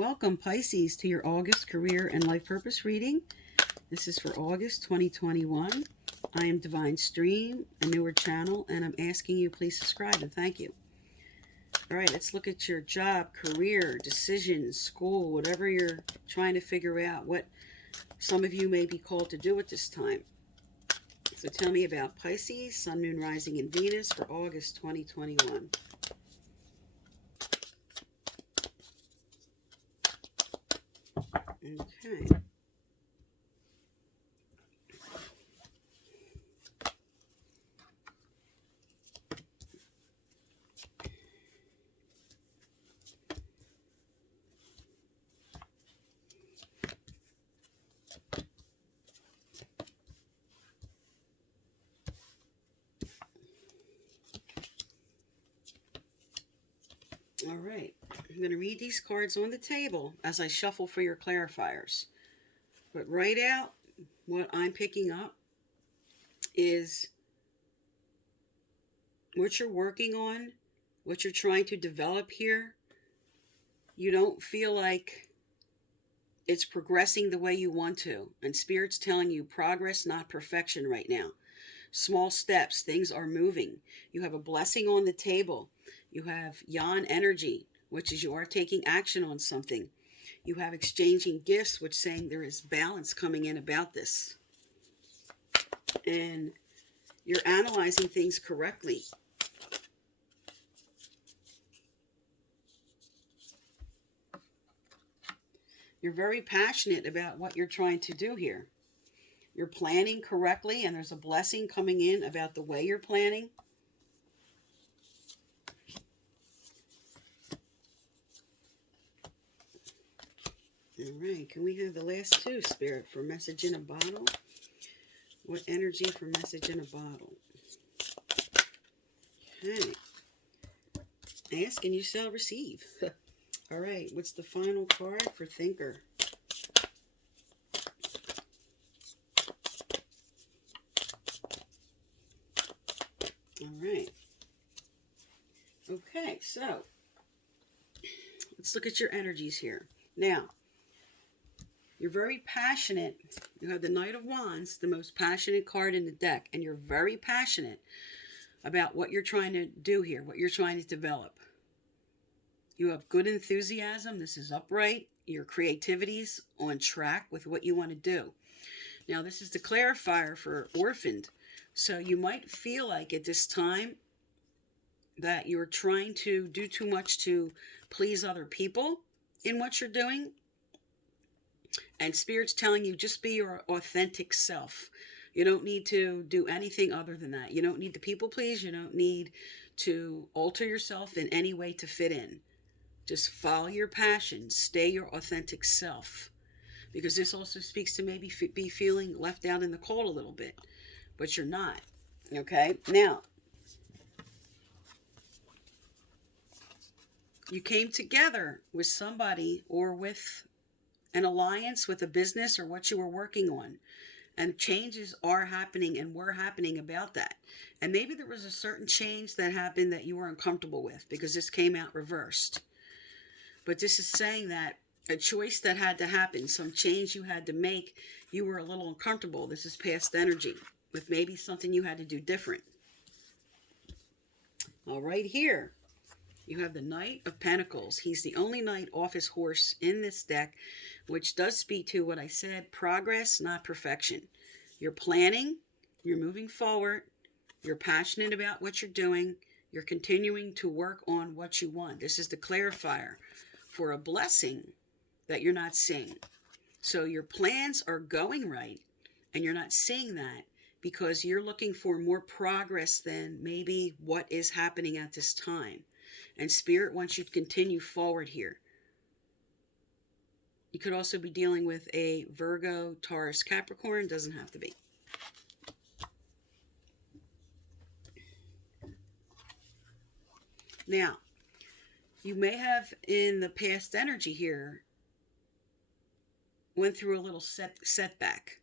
Welcome, Pisces, to your August career and life purpose reading. This is for August 2021. I am Divine Stream, a newer channel, and I'm asking you please subscribe and thank you. All right, let's look at your job, career, decisions, school, whatever you're trying to figure out, what some of you may be called to do at this time. So tell me about Pisces, Sun, Moon, Rising, and Venus for August 2021. Okay. All right, I'm going to read these cards on the table as I shuffle for your clarifiers. But right out, what I'm picking up is what you're working on, what you're trying to develop here. You don't feel like it's progressing the way you want to. And Spirit's telling you progress, not perfection right now. Small steps, things are moving. You have a blessing on the table. You have Yan energy, which is you are taking action on something. You have exchanging gifts, which saying there is balance coming in about this. And you're analyzing things correctly. You're very passionate about what you're trying to do here. You're planning correctly, and there's a blessing coming in about the way you're planning. All right, can we have the last two, Spirit, for message in a bottle? What energy for message in a bottle? Okay. Ask and you shall receive. All right, what's the final card for Thinker? All right. Okay, so let's look at your energies here. Now, you're very passionate. You have the Knight of Wands, the most passionate card in the deck, and you're very passionate about what you're trying to do here, what you're trying to develop. You have good enthusiasm. This is upright. Your creativity's on track with what you want to do. Now, this is the clarifier for orphaned. So you might feel like at this time that you're trying to do too much to please other people in what you're doing. And Spirit's telling you just be your authentic self. You don't need to do anything other than that. You don't need to people please. You don't need to alter yourself in any way to fit in. Just follow your passion. Stay your authentic self. Because this also speaks to maybe be feeling left out in the cold a little bit. But you're not. Okay? Now, you came together with somebody or with an alliance with a business or what you were working on. And changes are happening and were happening about that. And maybe there was a certain change that happened that you were uncomfortable with because this came out reversed. But this is saying that a choice that had to happen, some change you had to make, you were a little uncomfortable. This is past energy with maybe something you had to do different. All right, here you have the Knight of Pentacles. He's the only knight off his horse in this deck, which does speak to what I said, progress, not perfection. You're planning, you're moving forward, you're passionate about what you're doing, you're continuing to work on what you want. This is the clarifier for a blessing that you're not seeing. So your plans are going right, and you're not seeing that because you're looking for more progress than maybe what is happening at this time. And Spirit wants you to continue forward here. You could also be dealing with a Virgo, Taurus, Capricorn. Doesn't have to be. Now, you may have in the past energy here went through a little setback.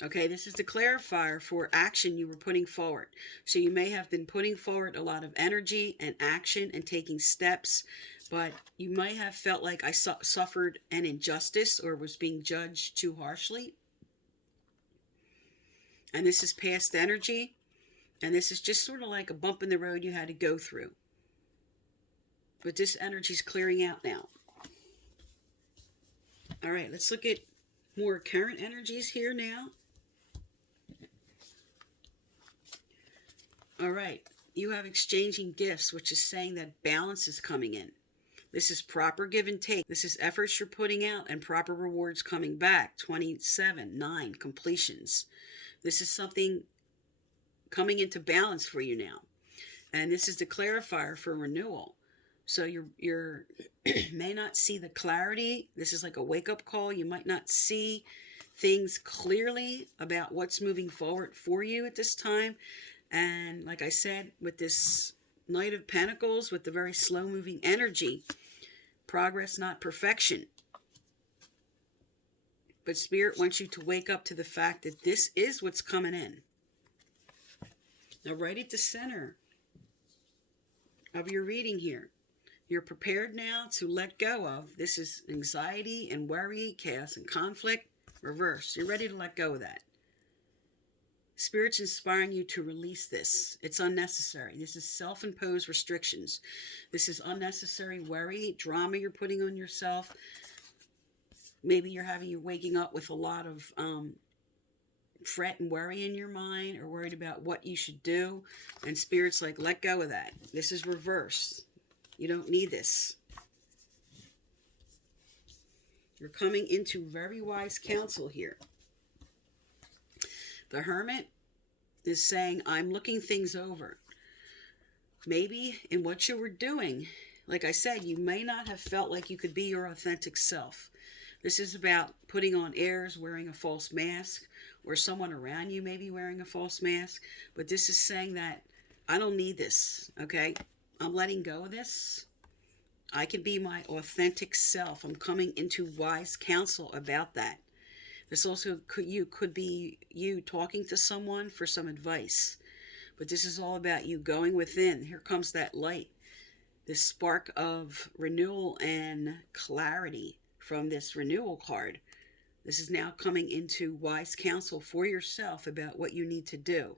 Okay, this is the clarifier for action you were putting forward. So you may have been putting forward a lot of energy and action and taking steps, but you might have felt like I suffered an injustice or was being judged too harshly. And this is past energy. And this is just sort of like a bump in the road you had to go through. But this energy is clearing out now. All right, let's look at more current energies here now. All right, you have exchanging gifts, which is saying that balance is coming in. This is proper give and take. This is efforts you're putting out and proper rewards coming back. 27, 9, completions. This is something coming into balance for you now. And this is the clarifier for renewal. So you're may not see the clarity. This is like a wake-up call. You might not see things clearly about what's moving forward for you at this time. And like I said, with this Knight of Pentacles, with the very slow-moving energy, progress, not perfection. But Spirit wants you to wake up to the fact that this is what's coming in. Now, right at the center of your reading here, you're prepared now to let go of. This is anxiety and worry, chaos and conflict, reverse. You're ready to let go of that. Spirit's inspiring you to release this. It's unnecessary. This is self-imposed restrictions. This is unnecessary worry, drama you're putting on yourself. Maybe you're waking up with a lot of fret and worry in your mind, or worried about what you should do. And Spirit's like, let go of that. This is reverse. You don't need this. You're coming into very wise counsel here. The Hermit is saying, I'm looking things over. Maybe in what you were doing, like I said, you may not have felt like you could be your authentic self. This is about putting on airs, wearing a false mask, or someone around you may be wearing a false mask. But this is saying that I don't need this, okay? I'm letting go of this. I can be my authentic self. I'm coming into wise counsel about that. This also could be you talking to someone for some advice. But this is all about you going within. Here comes that light, this spark of renewal and clarity from this renewal card. This is now coming into wise counsel for yourself about what you need to do.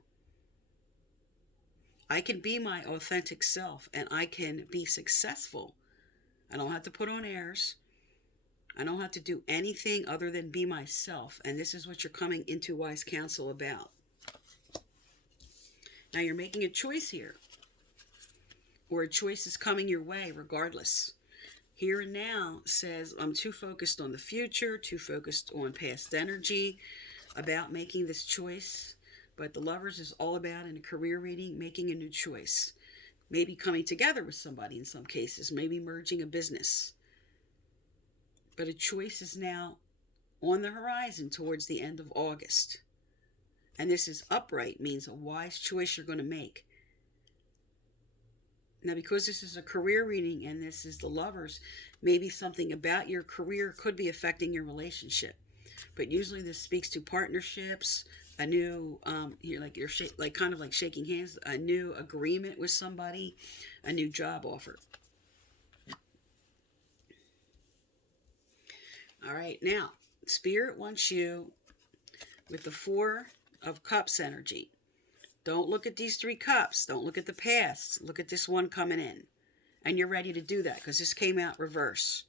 I can be my authentic self, and I can be successful. I don't have to put on airs. I don't have to do anything other than be myself. And this is what you're coming into wise counsel about. Now you're making a choice here, or a choice is coming your way regardless. Here and now says, I'm too focused on the future, too focused on past energy, about making this choice. But the Lovers is all about, in a career reading, making a new choice. Maybe coming together with somebody in some cases, maybe merging a business. But a choice is now on the horizon towards the end of August. And this is upright, means a wise choice you're going to make. Now, because this is a career reading and this is the Lovers, maybe something about your career could be affecting your relationship. But usually this speaks to partnerships, a new, kind of like shaking hands, a new agreement with somebody, a new job offer. All right, now, Spirit wants you with the Four of Cups energy. Don't look at these 3 cups. Don't look at the past. Look at this one coming in. And you're ready to do that because this came out reverse.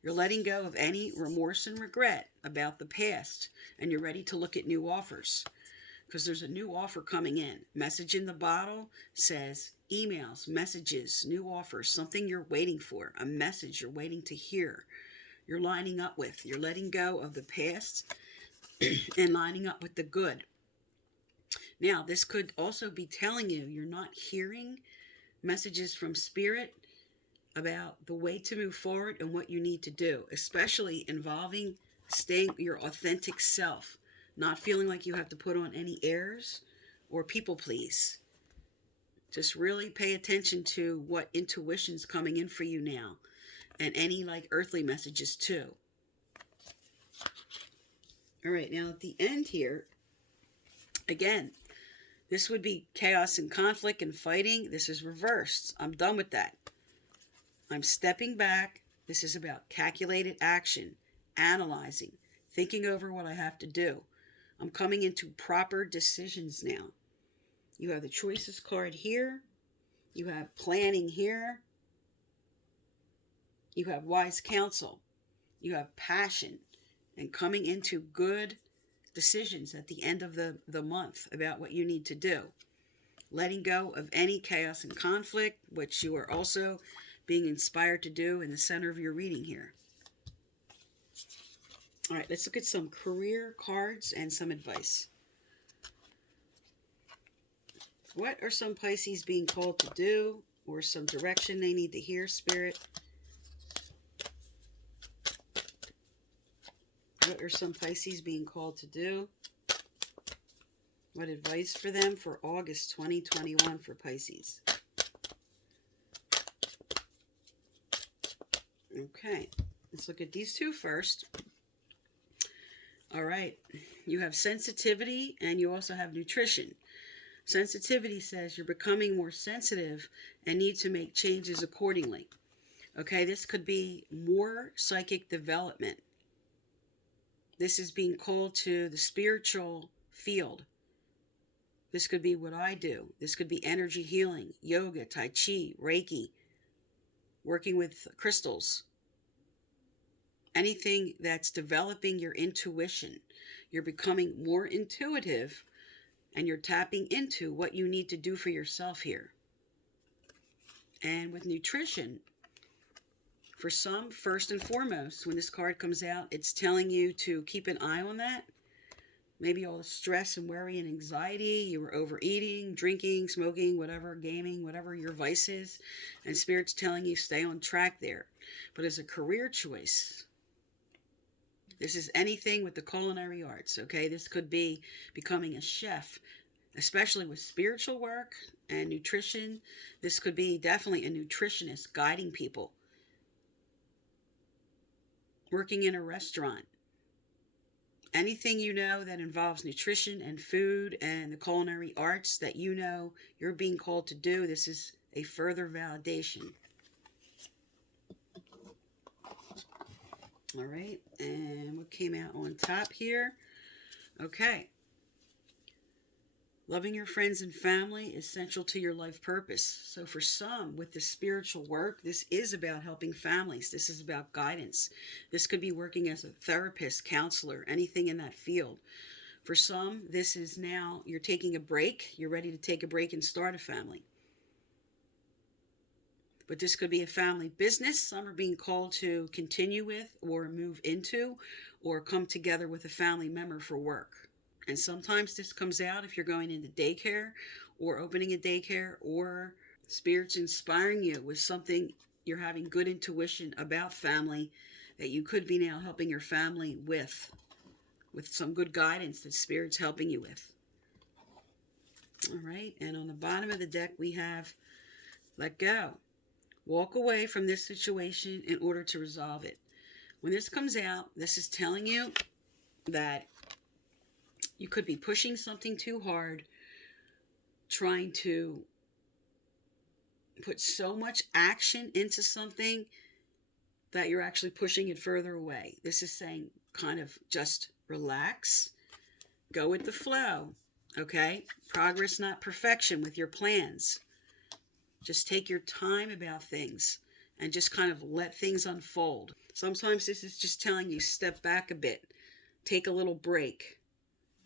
You're letting go of any remorse and regret about the past. And you're ready to look at new offers. Because there's a new offer coming in. Message in the bottle says emails, messages, new offers, something you're waiting for. A message you're waiting to hear. You're lining up with. You're letting go of the past and lining up with the good. Now, this could also be telling you you're not hearing messages from Spirit about the way to move forward and what you need to do, especially involving staying your authentic self, not feeling like you have to put on any airs or people please. Just really pay attention to what intuition's coming in for you now, and any earthly messages too. All right, now at the end here, again, this would be chaos and conflict and fighting. This is reversed. I'm done with that. I'm stepping back. This is about calculated action, analyzing, thinking over what I have to do. I'm coming into proper decisions now. You have the choices card here. You have planning here. You have wise counsel. You have passion and coming into good decisions at the end of the month about what you need to do. Letting go of any chaos and conflict, which you are also being inspired to do in the center of your reading here. All right, let's look at some career cards and some advice. What are some Pisces being called to do, or some direction they need to hear, Spirit? What are some Pisces being called to do? What advice for them for August 2021 for Pisces? Okay, let's look at these two first. All right, you have sensitivity and you also have nutrition. Sensitivity says you're becoming more sensitive and need to make changes accordingly. Okay, this could be more psychic development. This is being called to the spiritual field. This could be what I do. This could be energy healing, yoga, tai chi, Reiki, working with crystals. Anything that's developing your intuition. You're becoming more intuitive and you're tapping into what you need to do for yourself here. And with nutrition, for some, first and foremost, when this card comes out, it's telling you to keep an eye on that. Maybe all the stress and worry and anxiety, you were overeating, drinking, smoking, whatever, gaming, whatever your vice is. And Spirit's telling you stay on track there. But as a career choice, this is anything with the culinary arts, okay? This could be becoming a chef, especially with spiritual work and nutrition. This could be definitely a nutritionist guiding people. Working in a restaurant. Anything you know that involves nutrition and food and the culinary arts that you know you're being called to do, this is a further validation. All right, and what came out on top here? Okay. Loving your friends and family is essential to your life purpose. So for some, with the spiritual work, this is about helping families. This is about guidance. This could be working as a therapist, counselor, anything in that field. For some, this is now you're taking a break. You're ready to take a break and start a family. But this could be a family business. Some are being called to continue with or move into or come together with a family member for work. And sometimes this comes out if you're going into daycare or opening a daycare, or Spirit's inspiring you with something you're having good intuition about family that you could be now helping your family with some good guidance that Spirit's helping you with. All right, and on the bottom of the deck we have let go. Walk away from this situation in order to resolve it. When this comes out, this is telling you that you could be pushing something too hard, trying to put so much action into something that you're actually pushing it further away. This is saying kind of just relax, go with the flow, okay? Progress, not perfection with your plans. Just take your time about things and just kind of let things unfold. Sometimes this is just telling you step back a bit, take a little break,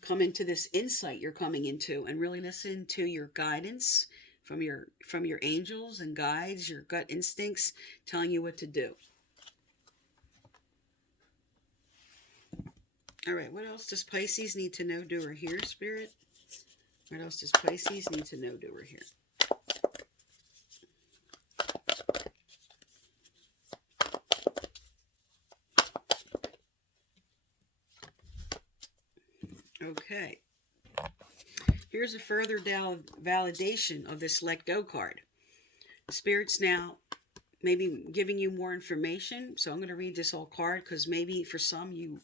come into this insight you're coming into and really listen to your guidance from your angels and guides, your gut instincts telling you what to do. All right, what else does Pisces need to know, do, or hear, Spirit? What else does Pisces need to know, do, or hear? Okay. Here's a further validation of this let go card. Spirit's now maybe giving you more information. So I'm going to read this whole card because maybe for some you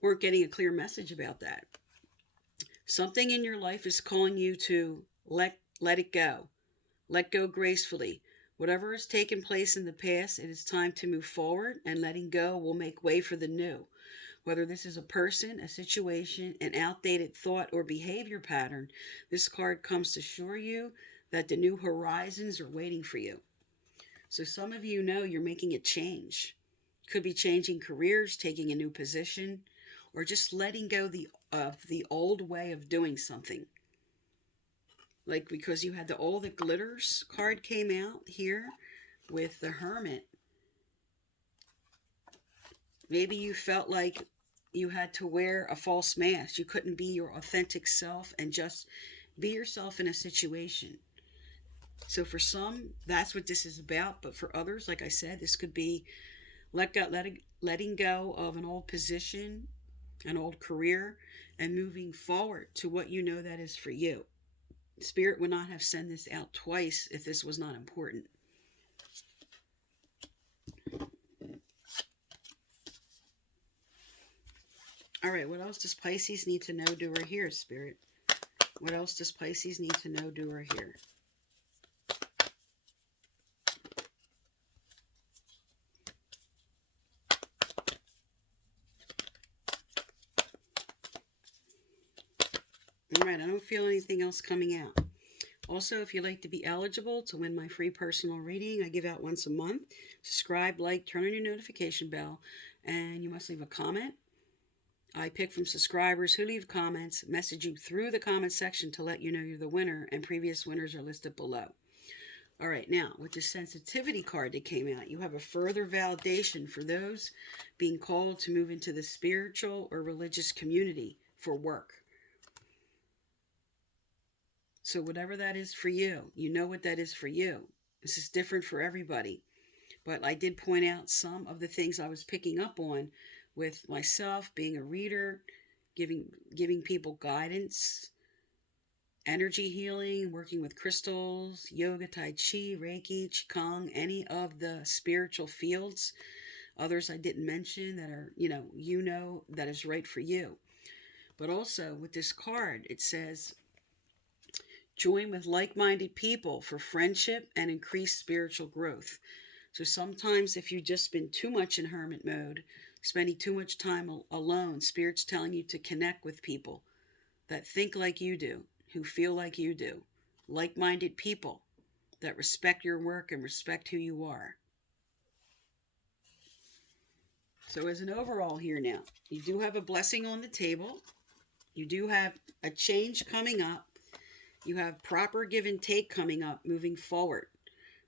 weren't getting a clear message about that. Something in your life is calling you to let it go. Let go gracefully. Whatever has taken place in the past, it is time to move forward, and letting go will make way for the new. Whether this is a person, a situation, an outdated thought, or behavior pattern, this card comes to assure you that the new horizons are waiting for you. So some of you know you're making a change. Could be changing careers, taking a new position, or just letting go of the old way of doing something. Like because you had all the glitters card came out here with the Hermit. Maybe you felt like you had to wear a false mask. You couldn't be your authentic self and just be yourself in a situation. So for some, that's what this is about. But for others, like I said, this could be letting go of an old position, an old career, and moving forward to what you know that is for you. Spirit would not have sent this out twice if this was not important. All right, what else does Pisces need to know, do, or hear, Spirit? What else does Pisces need to know, do, or hear? All right, I don't feel anything else coming out. Also, if you'd like to be eligible to win my free personal reading, I give out once a month. Subscribe, like, turn on your notification bell, and you must leave a comment. I pick from subscribers who leave comments, message you through the comment section to let you know you're the winner, and previous winners are listed below. All right, now, with the sensitivity card that came out, you have a further validation for those being called to move into the spiritual or religious community for work. So whatever that is for you, you know what that is for you. This is different for everybody. But I did point out some of the things I was picking up on with myself, being a reader, giving people guidance, energy healing, working with crystals, yoga, tai chi, reiki, qigong, any of the spiritual fields. Others I didn't mention that are, you know that is right for you. But also with this card, it says, join with like-minded people for friendship and increased spiritual growth. So sometimes if you've just been too much in hermit mode, spending too much time alone, Spirit's telling you to connect with people that think like you do, who feel like you do, like-minded people that respect your work and respect who you are. So as an overall here now, you do have a blessing on the table. You do have a change coming up. You have proper give and take coming up, moving forward.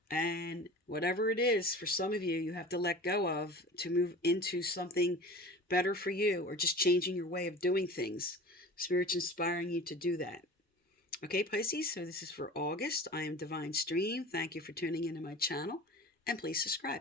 And whatever it is, for some of you, you have to let go of to move into something better for you, or just changing your way of doing things. Spirit's inspiring you to do that. Okay, Pisces, so this is for August. I am Divine Stream. Thank you for tuning into my channel, and please subscribe.